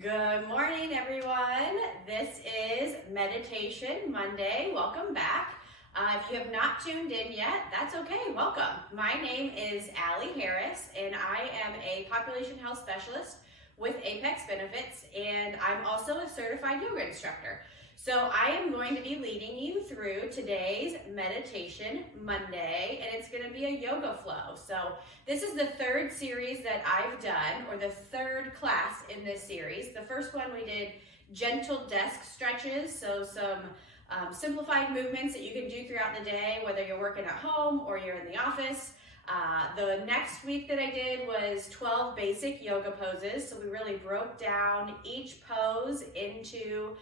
Good morning, everyone. This is Meditation Monday. Welcome back. If you have not tuned in yet, that's okay. Welcome. My name is Allie Harris, and I am a population health specialist with Apex Benefits, and I'm also a certified yoga instructor. So I am going to be leading you through today's Meditation Monday, and it's going to be a yoga flow. So this is the third series that I've done, or the third class in this series. The first one we did gentle desk stretches, so some simplified movements that you can do throughout the day, whether you're working at home or you're in the office. The next week that I did was 12 basic yoga poses, so we really broke down each pose into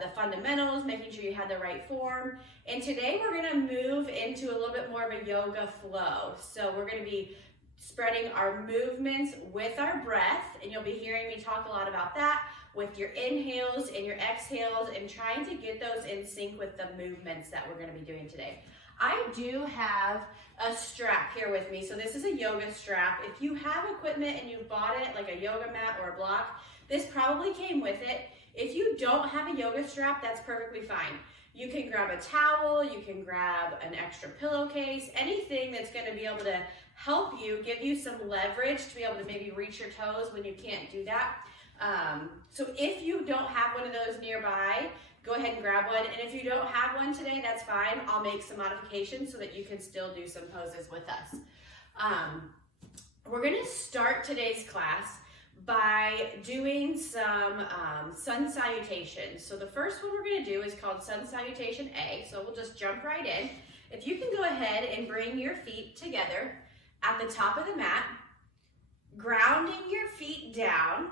the fundamentals, making sure you had the right form. And today we're going to move into a little bit more of a yoga flow. So we're going to be spreading our movements with our breath, and you'll be hearing me talk a lot about that with your inhales and your exhales and trying to get those in sync with the movements that we're going to be doing today. I do have a strap here with me. So this is a yoga strap. If you have equipment and you bought it, like a yoga mat or a block, this probably came with it. If you don't have a yoga strap, that's perfectly fine. You can grab a towel, you can grab an extra pillowcase, anything that's going to be able to help you, give you some leverage to be able to maybe reach your toes when you can't do that. So if you don't have one of those nearby, go ahead and grab one. And if you don't have one today, that's fine. I'll make some modifications so that you can still do some poses with us. We're going to start today's class by doing some sun salutations. So the first one we're going to do is called Sun Salutation A. So we'll just jump right in. If you can go ahead and bring your feet together at the top of the mat, grounding your feet down.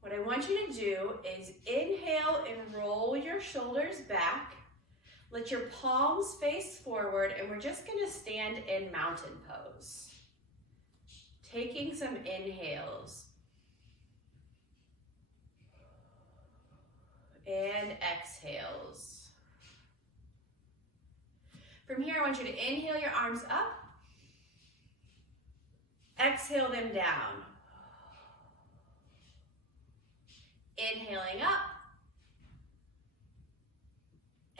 What I want you to do is inhale and roll your shoulders back. Let your palms face forward, and we're just going to stand in mountain pose. Taking some inhales. And exhales. From here, I want you to inhale your arms up. Exhale them down. Inhaling up.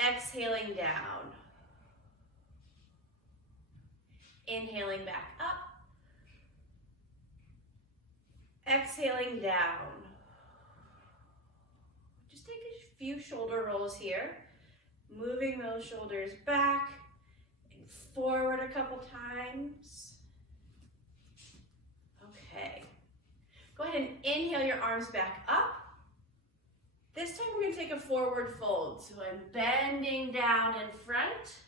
Exhaling down. Inhaling back up. Exhaling down. Just take a few shoulder rolls here. Moving those shoulders back and forward a couple times. Okay. Go ahead and inhale your arms back up. This time we're going to take a forward fold. So I'm bending down in front.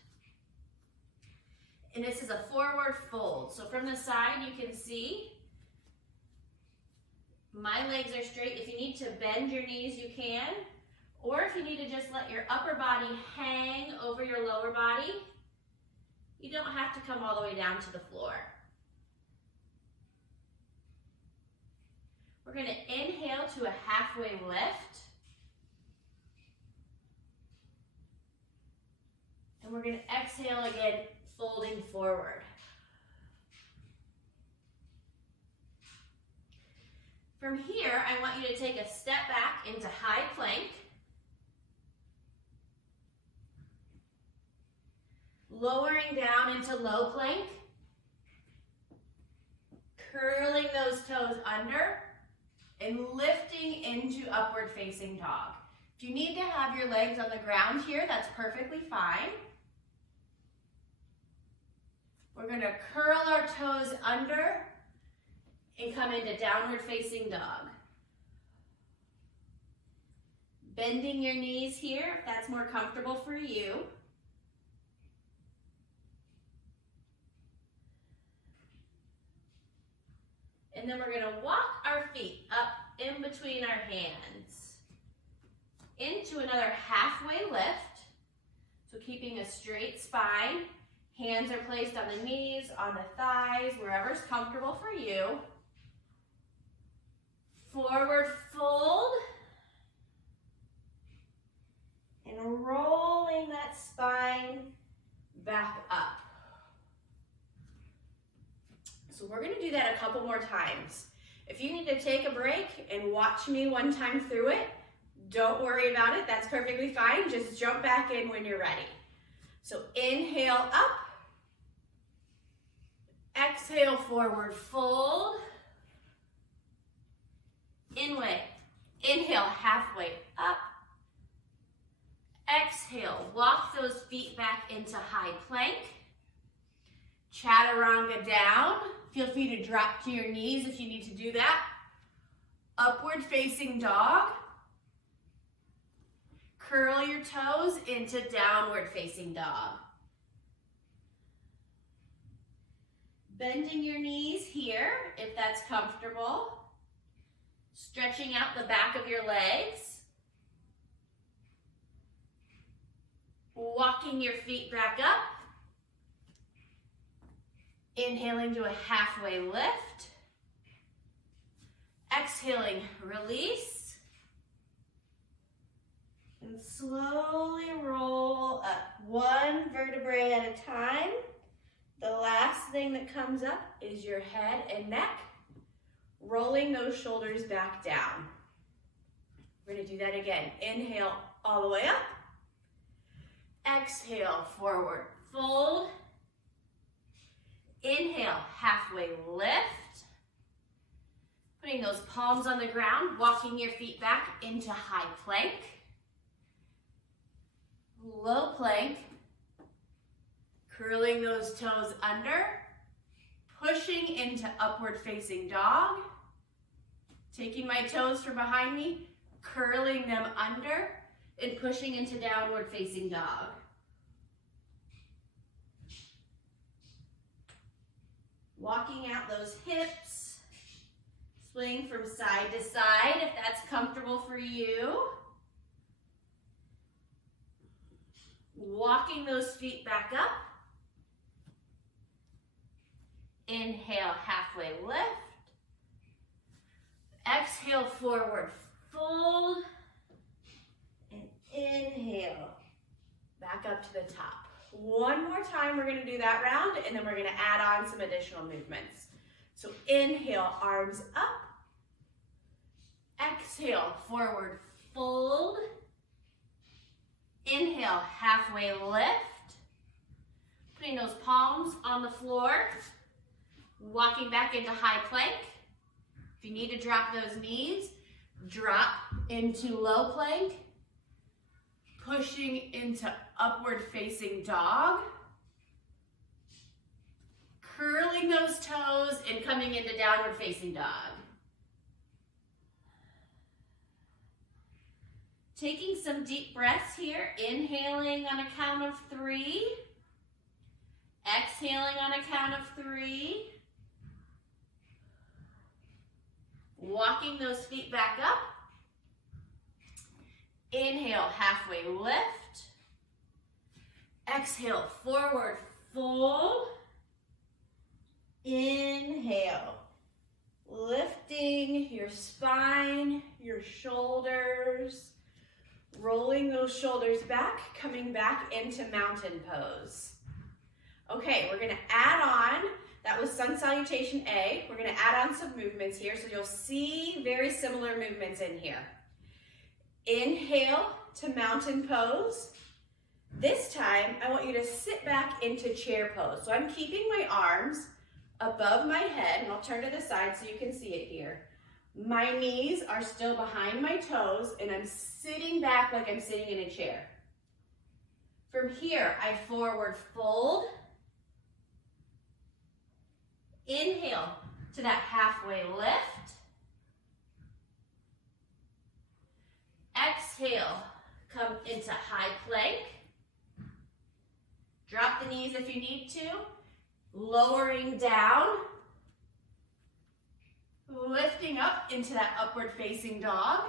And this is a forward fold. So from the side you can see my legs are straight. If you need to bend your knees, you can. Or if you need to just let your upper body hang over your lower body, you don't have to come all the way down to the floor. We're going to inhale to a halfway lift. And we're going to exhale again, folding forward. From here, I want you to take a step back into high plank. Lowering down into low plank. Curling those toes under and lifting into upward facing dog. If you need to have your legs on the ground here, that's perfectly fine. We're going to curl our toes under and come into downward facing dog. Bending your knees here if that's more comfortable for you. And then we're going to walk our feet up in between our hands into another halfway lift. So keeping a straight spine. Hands are placed on the knees, on the thighs, wherever's comfortable for you. Forward fold. And rolling that spine back up. So we're going to do that a couple more times. If you need to take a break and watch me one time through it, don't worry about it. That's perfectly fine. Just jump back in when you're ready. So inhale up. Exhale, forward fold. Inhale, halfway up. Exhale, walk those feet back into high plank. Chaturanga down. Feel free to drop to your knees if you need to do that. Upward facing dog. Curl your toes into downward facing dog. Bending your knees here if that's comfortable. Stretching out the back of your legs. Walking your feet back up. Inhaling to a halfway lift. Exhaling, release. And slowly roll up, one vertebrae at a time. The last thing that comes up is your head and neck. Rolling those shoulders back down. We're gonna do that again. Inhale all the way up. Exhale, forward fold. Inhale, halfway lift. Putting those palms on the ground, walking your feet back into high plank. Low plank. Curling those toes under. Pushing into upward facing dog. Taking my toes from behind me, curling them under, and pushing into downward facing dog. Walking out those hips, swing from side to side if that's comfortable for you. Walking those feet back up. Inhale, halfway lift. Exhale, forward fold. And inhale, back up to the top. One more time, we're gonna do that round, and then we're gonna add on some additional movements. So inhale, arms up. Exhale, forward fold. Inhale, halfway lift. Putting those palms on the floor. Walking back into high plank. If you need to drop those knees, drop into low plank. Pushing into upward facing dog. Curling those toes and coming into downward facing dog. Taking some deep breaths here. Inhaling on a count of 3. Exhaling on a count of 3. Walking those feet back up. Inhale, halfway lift. Exhale, forward fold. Inhale, lifting your spine, your shoulders, rolling those shoulders back, coming back into mountain pose. Okay, we're gonna add on, that was sun salutation A. We're gonna add on some movements here, so you'll see very similar movements in here. Inhale to mountain pose. This time, I want you to sit back into chair pose. So I'm keeping my arms above my head, and I'll turn to the side so you can see it here. My knees are still behind my toes, and I'm sitting back like I'm sitting in a chair. From here, I forward fold. Inhale to that halfway lift. Exhale, come into high plank. Drop the knees if you need to. Lowering down. Lifting up into that upward facing dog.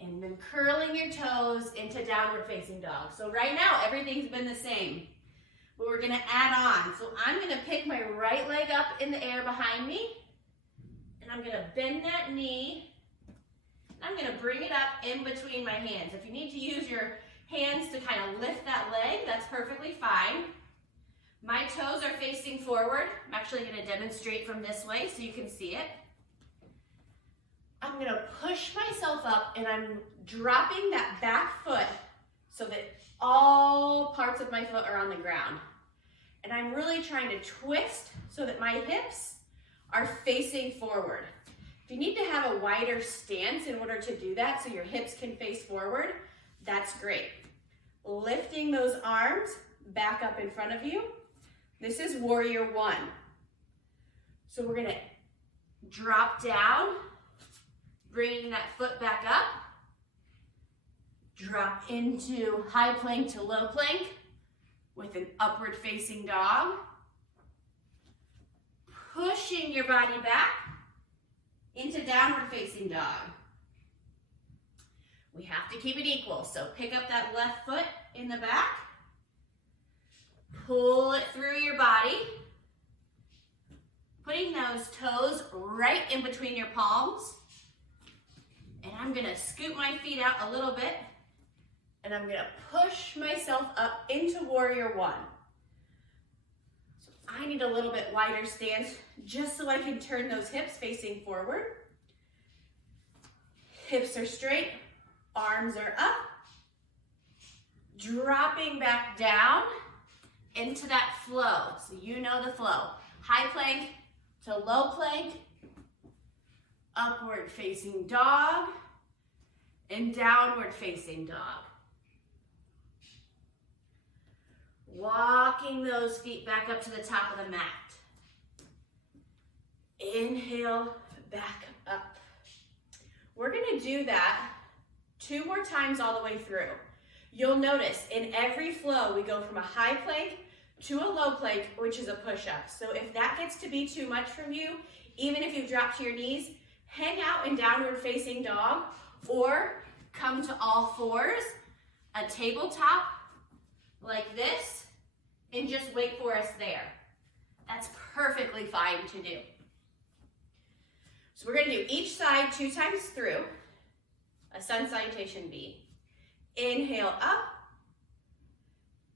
And then curling your toes into downward facing dog. So right now, everything's been the same. But we're gonna add on. So I'm gonna pick my right leg up in the air behind me. And I'm gonna bend that knee. I'm gonna bring it up in between my hands. If you need to use your hands to kind of lift that leg, that's perfectly fine. My toes are facing forward. I'm actually going to demonstrate from this way so you can see it. I'm going to push myself up and I'm dropping that back foot so that all parts of my foot are on the ground. And I'm really trying to twist so that my hips are facing forward. If you need to have a wider stance in order to do that so your hips can face forward, that's great. Lifting those arms back up in front of you. This is warrior one. So we're gonna drop down, bringing that foot back up. Drop into high plank to low plank with an upward facing dog. Pushing your body back into downward facing dog. We have to keep it equal, so pick up that left foot in the back. Pull it through your body, putting those toes right in between your palms. And I'm gonna scoot my feet out a little bit, and I'm gonna push myself up into warrior one. So I need a little bit wider stance just so I can turn those hips facing forward. Hips are straight, arms are up. Dropping back down into that flow. So you know the flow. High plank to low plank, upward facing dog, and downward facing dog. Walking those feet back up to the top of the mat. Inhale, back up. We're gonna do that 2 more times all the way through. You'll notice in every flow, we go from a high plank to a low plank, which is a push-up. So if that gets to be too much from you, even if you drop to your knees, hang out in downward facing dog or come to all fours, a tabletop like this, and just wait for us there. That's perfectly fine to do. So we're gonna do each side 2 times through, a sun salutation V. Inhale up,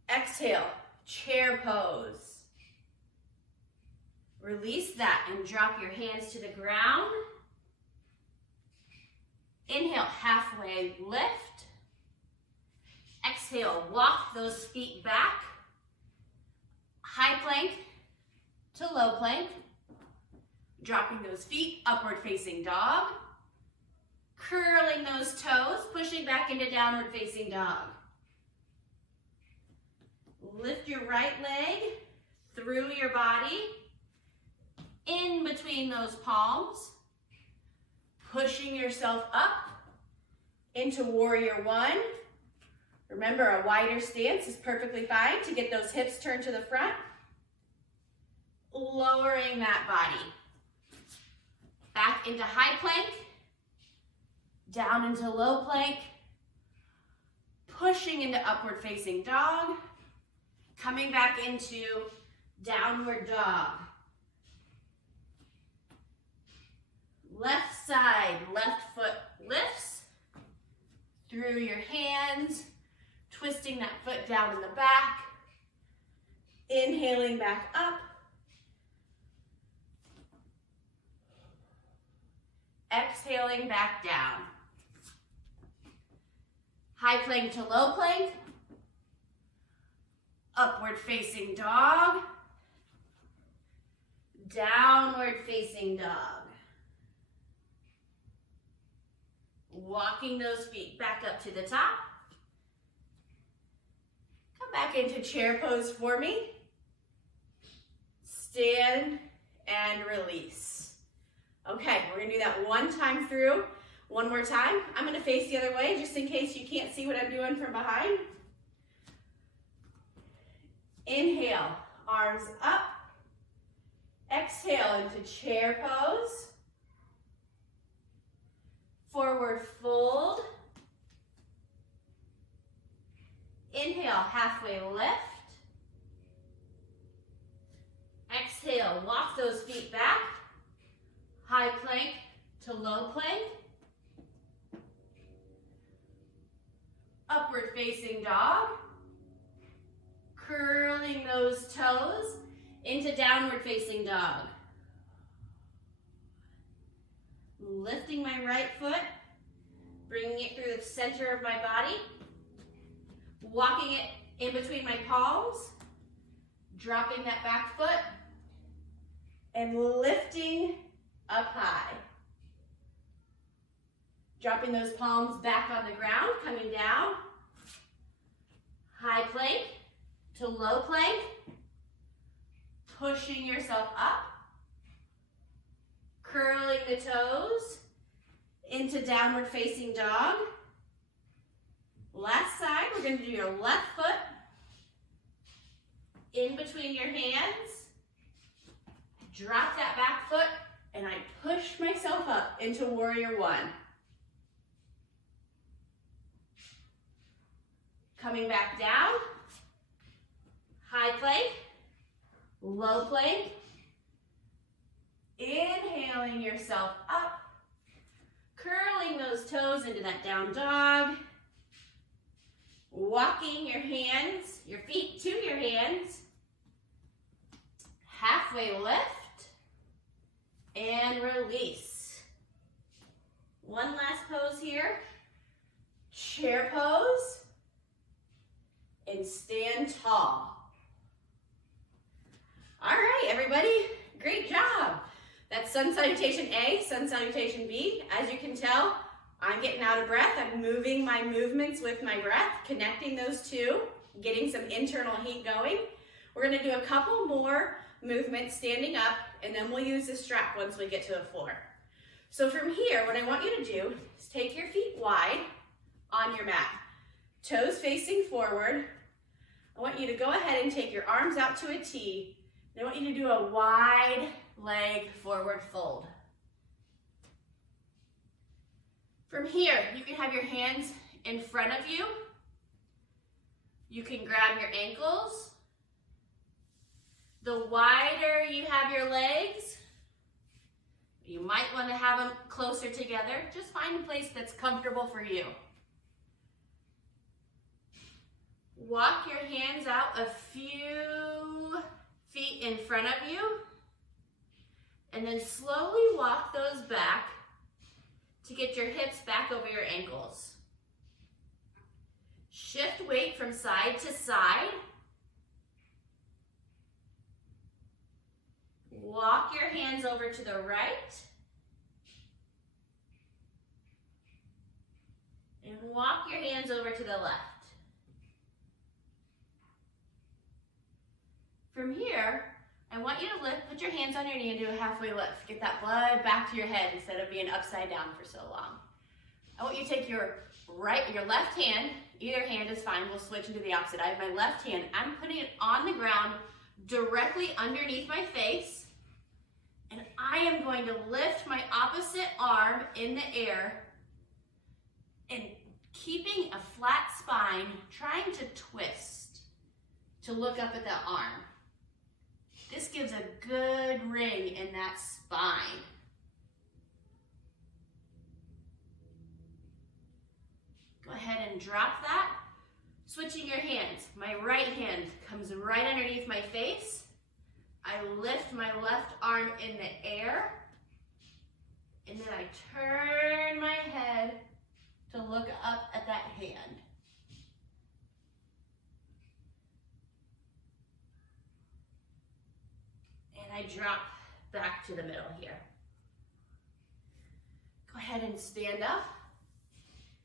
exhale, chair pose. Release that and drop your hands to the ground. Inhale, halfway lift. Exhale, walk those feet back. High plank to low plank. Dropping those feet, upward facing dog. Curling those toes, pushing back into downward facing dog. Lift your right leg through your body, in between those palms, pushing yourself up into warrior one. Remember, a wider stance is perfectly fine to get those hips turned to the front. Lowering that body. Back into high plank, down into low plank, pushing into upward facing dog, coming back into downward dog. Left side, left foot lifts through your hands, twisting that foot down in the back, inhaling back up, exhaling back down. High plank to low plank, upward facing dog, downward facing dog. Walking those feet back up to the top. Come back into chair pose for me. Stand and release. Okay, we're gonna do that 1 time through. 1 more time. I'm gonna face the other way just in case you can't see what I'm doing from behind. Inhale, arms up. Exhale into chair pose. Forward fold. Inhale, halfway lift. Exhale, walk those feet back. High plank to low plank. Upward facing dog. Curling those toes into downward facing dog. Lifting my right foot, bringing it through the center of my body, walking it in between my palms, dropping that back foot, and lifting up high. Dropping those palms back on the ground, coming down. High plank to low plank. Pushing yourself up. Curling the toes into downward facing dog. Last side, we're going to do your left foot in between your hands. Drop that back foot, and I push myself up into warrior one. Coming back down, high plank, low plank, inhaling yourself up, curling those toes into that down dog, walking your hands, your feet to your hands, halfway lift, and release. One last pose here, chair pose. And stand tall. All right, everybody, great job. That's sun salutation A, sun salutation B. As you can tell, I'm getting out of breath. I'm moving my movements with my breath, connecting those two, getting some internal heat going. We're gonna do a couple more movements standing up, and then we'll use the strap once we get to the floor. So from here, what I want you to do is take your feet wide on your mat, toes facing forward. I want you to go ahead and take your arms out to a T. And I want you to do a wide leg forward fold. From here, you can have your hands in front of you. You can grab your ankles. The wider you have your legs, you might want to have them closer together. Just find a place that's comfortable for you. Walk your hands out a few feet in front of you, and then slowly walk those back to get your hips back over your ankles. Shift weight from side to side. Walk your hands over to the right, and walk your hands over to the left. From here, I want you to lift, put your hands on your knee and do a halfway lift. Get that blood back to your head instead of being upside down for so long. I want you to take your left hand, either hand is fine, we'll switch into the opposite. I have my left hand, I'm putting it on the ground directly underneath my face, and I am going to lift my opposite arm in the air and keeping a flat spine, trying to twist to look up at that arm. This gives a good ring in that spine. Go ahead and drop that. Switching your hands. My right hand comes right underneath my face. I lift my left arm in the air. And then I turn my head to look up at that hand. I drop back to the middle here. Go ahead and stand up.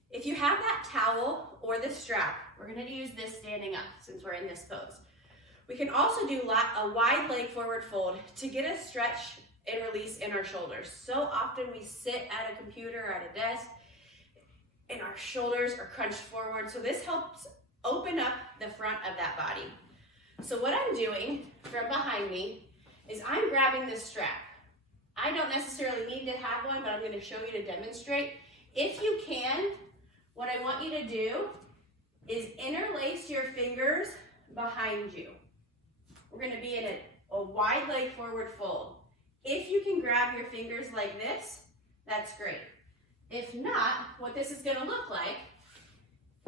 If you have that towel or the strap, we're going to use this standing up since we're in this pose. We can also do a wide leg forward fold to get a stretch and release in our shoulders. So often we sit at a computer or at a desk and our shoulders are crunched forward. So this helps open up the front of that body. So what I'm doing from behind me is I'm grabbing this strap. I don't necessarily need to have one, but I'm going to show you to demonstrate. If you can, what I want you to do is interlace your fingers behind you. We're going to be in a wide leg forward fold. If you can grab your fingers like this, that's great. If not, what this is going to look like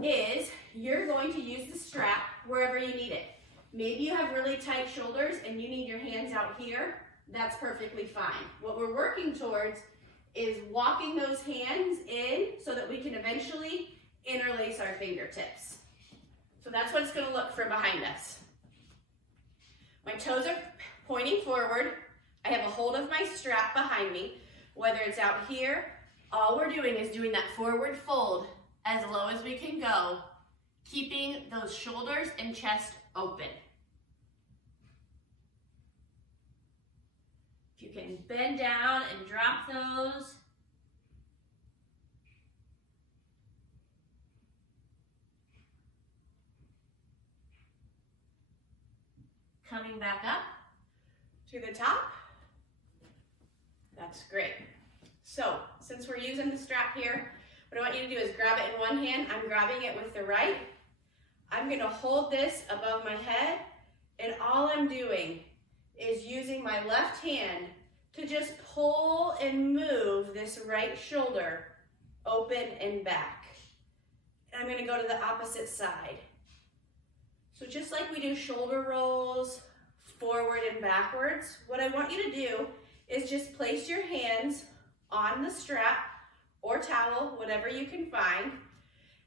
is you're going to use the strap wherever you need it. Maybe you have really tight shoulders and you need your hands out here. That's perfectly fine. What we're working towards is walking those hands in so that we can eventually interlace our fingertips. So that's what it's going to look for behind us. My toes are pointing forward. I have a hold of my strap behind me. Whether it's out here, all we're doing is doing that forward fold as low as we can go, keeping those shoulders and chest open. If you can bend down and drop those. Coming back up to the top. That's great. So, since we're using the strap here, what I want you to do is grab it in one hand. I'm grabbing it with the right. I'm going to hold this above my head, and all I'm doing is using my left hand to just pull and move this right shoulder open and back. And I'm going to go to the opposite side. So just like we do shoulder rolls, forward and backwards, what I want you to do is just place your hands on the strap or towel, whatever you can find,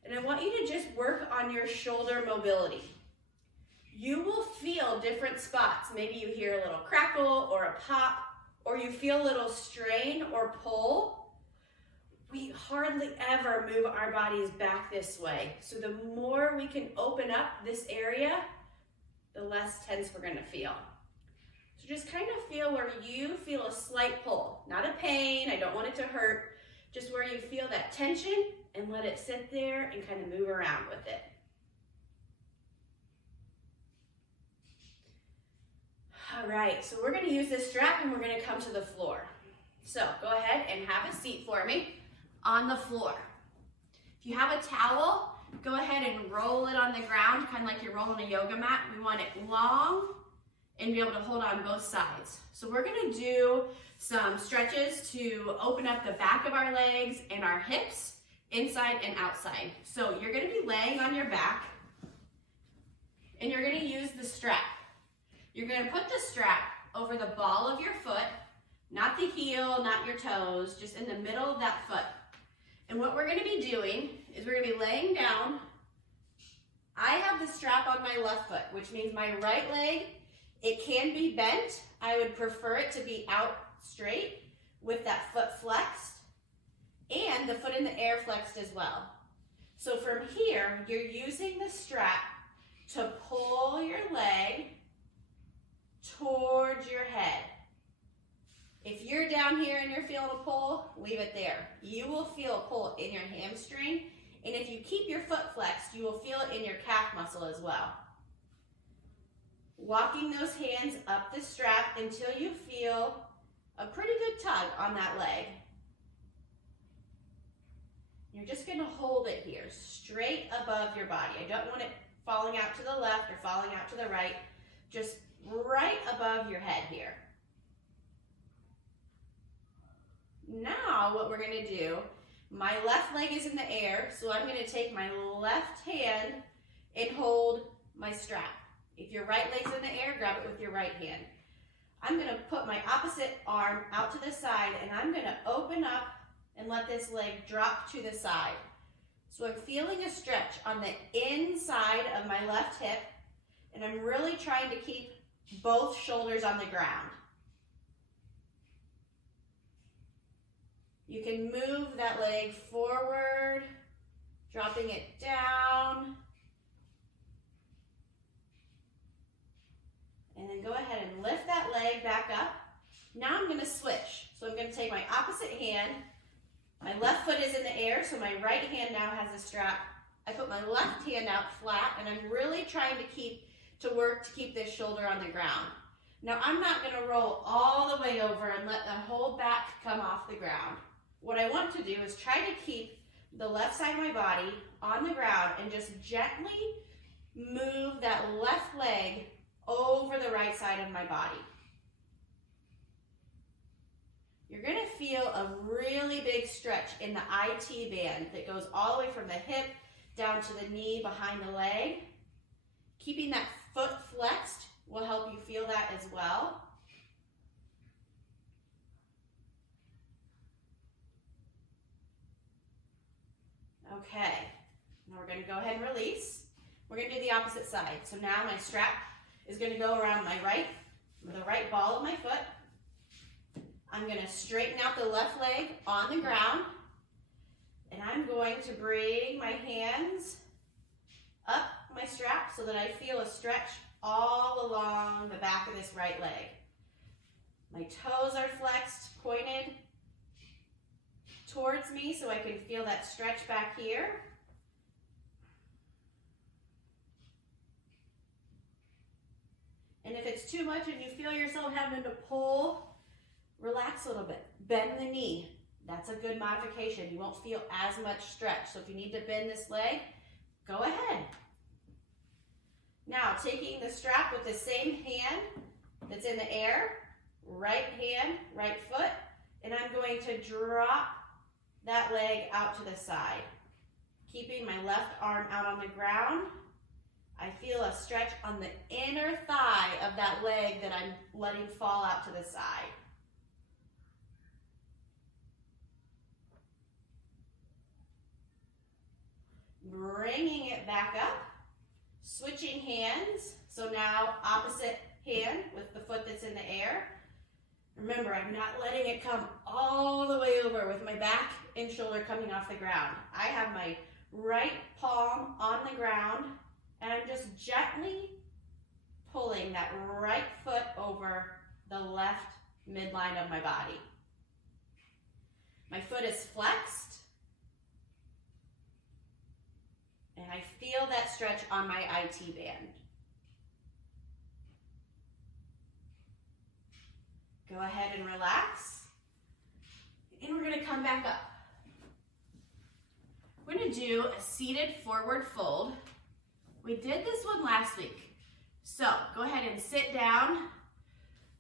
and I want you to just work on your shoulder mobility. You will feel different spots. Maybe you hear a little crackle or a pop, or you feel a little strain or pull. We hardly ever move our bodies back this way. So the more we can open up this area, the less tense we're going to feel. So just kind of feel where you feel a slight pull, not a pain, I don't want it to hurt, just where you feel that tension, and let it sit there and kind of move around with it. All right, so we're going to use this strap and we're going to come to the floor. So go ahead and have a seat for me on the floor. If you have a towel, go ahead and roll it on the ground, kind of like you're rolling a yoga mat. We want it long and be able to hold on both sides. So we're going to do some stretches to open up the back of our legs and our hips, inside and outside. So you're going to be laying on your back and you're going to use the strap. You're going to put the strap over the ball of your foot, not the heel, not your toes, just in the middle of that foot. And what we're going to be doing is we're going to be laying down. I have the strap on my left foot, which means my right leg, it can be bent. I would prefer it to be out straight with that foot flexed and the foot in the air flexed as well. So from here, you're using the strap to pull your leg towards your head. If you're down here and you're feeling a pull, leave it there. You will feel a pull in your hamstring, and if you keep your foot flexed, you will feel it in your calf muscle as well. Walking those hands up the strap until you feel a pretty good tug on that leg. You're just going to hold it here, straight above your body. I don't want it falling out to the left or falling out to the right, just right above your head here. Now what we're going to do, my left leg is in the air, so I'm going to take my left hand and hold my strap. If your right leg's in the air, grab it with your right hand. I'm going to put my opposite arm out to the side, and I'm going to open up and let this leg drop to the side. So I'm feeling a stretch on the inside of my left hip, and I'm really trying to keep both shoulders on the ground. You can move that leg forward, dropping it down. And then go ahead and lift that leg back up. Now I'm going to switch. So I'm going to take my opposite hand. My left foot is in the air, so my right hand now has a strap. I put my left hand out flat, and I'm really trying to work to keep this shoulder on the ground. Now I'm not going to roll all the way over and let the whole back come off the ground. What I want to do is try to keep the left side of my body on the ground and just gently move that left leg over the right side of my body. You're going to feel a really big stretch in the IT band that goes all the way from the hip down to the knee behind the leg. Keeping that foot flexed will help you feel that as well. Okay, now we're going to go ahead and release. We're going to do the opposite side. So now my strap is going to go around the right ball of my foot. I'm going to straighten out the left leg on the ground, and I'm going to bring my hands up my strap so that I feel a stretch all along the back of this right leg. My toes are flexed, pointed towards me so I can feel that stretch back here. And if it's too much and you feel yourself having to pull, relax a little bit. Bend the knee. That's a good modification. You won't feel as much stretch. So if you need to bend this leg, go ahead. Now, taking the strap with the same hand that's in the air, right hand, right foot, and I'm going to drop that leg out to the side. Keeping my left arm out on the ground, I feel a stretch on the inner thigh of that leg that I'm letting fall out to the side. Bringing it back up, switching hands. So now opposite hand with the foot that's in the air. Remember, I'm not letting it come all the way over with my back and shoulder coming off the ground. I have my right palm on the ground, and I'm just gently pulling that right foot over the left midline of my body. My foot is flexed, and I feel that stretch on my IT band. Go ahead and relax, and we're going to come back up. We're going to do a seated forward fold. We did this one last week. So go ahead and sit down.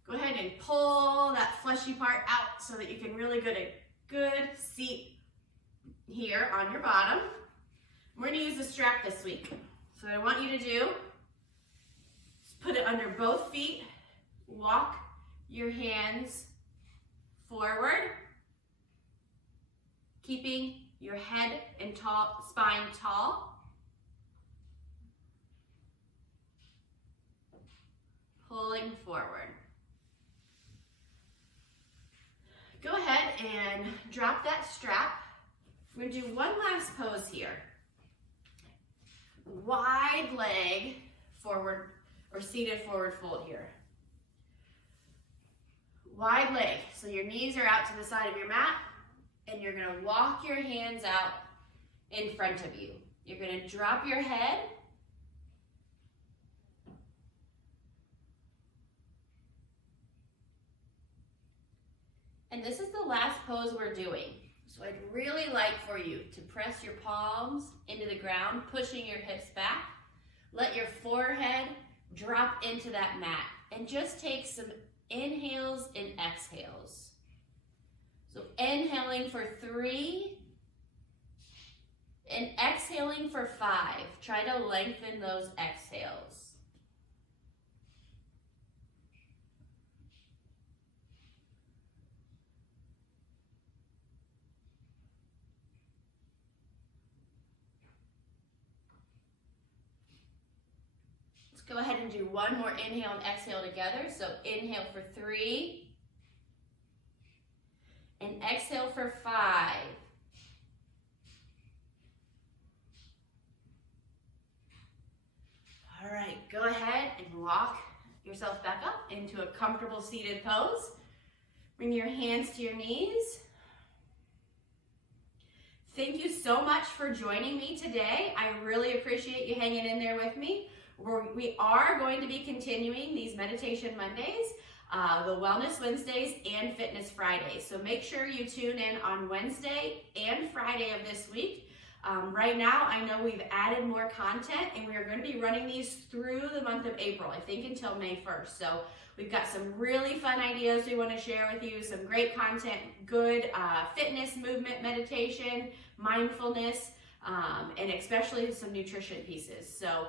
Go ahead and pull that fleshy part out so that you can really get a good seat here on your bottom. We're going to use the strap this week. So what I want you to do is put it under both feet, walk your hands forward, keeping your head and spine tall. Pulling forward. Go ahead and drop that strap. We're going to do one last pose here. Wide leg forward or seated forward fold here. Wide leg, so your knees are out to the side of your mat, and you're going to walk your hands out in front of you. You're going to drop your head, and this is the last pose we're doing. So I'd really like for you to press your palms into the ground, pushing your hips back. Let your forehead drop into that mat, and just take some inhales and exhales. So inhaling for 3 and exhaling for 5. Try to lengthen those exhales. Go ahead and do one more inhale and exhale together. So inhale for 3 and exhale for 5. All right, go ahead and walk yourself back up into a comfortable seated pose. Bring your hands to your knees. Thank you so much for joining me today. I really appreciate you hanging in there with me. We are going to be continuing these Meditation Mondays, the Wellness Wednesdays, and Fitness Fridays. So make sure you tune in on Wednesday and Friday of this week. Right now, I know we've added more content, and we are going to be running these through the month of April, I think until May 1st. So we've got some really fun ideas we want to share with you, some great content, good fitness, movement, meditation, mindfulness, and especially some nutrition pieces. So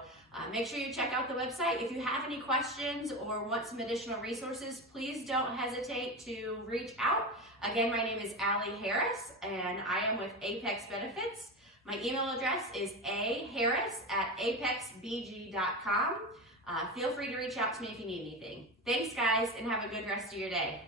Make sure you check out the website. If you have any questions or want some additional resources, please don't hesitate to reach out. Again, my name is Allie Harris, and I am with Apex Benefits. My email address is aharris@apexbg.com. Feel free to reach out to me if you need anything. Thanks, guys, and have a good rest of your day.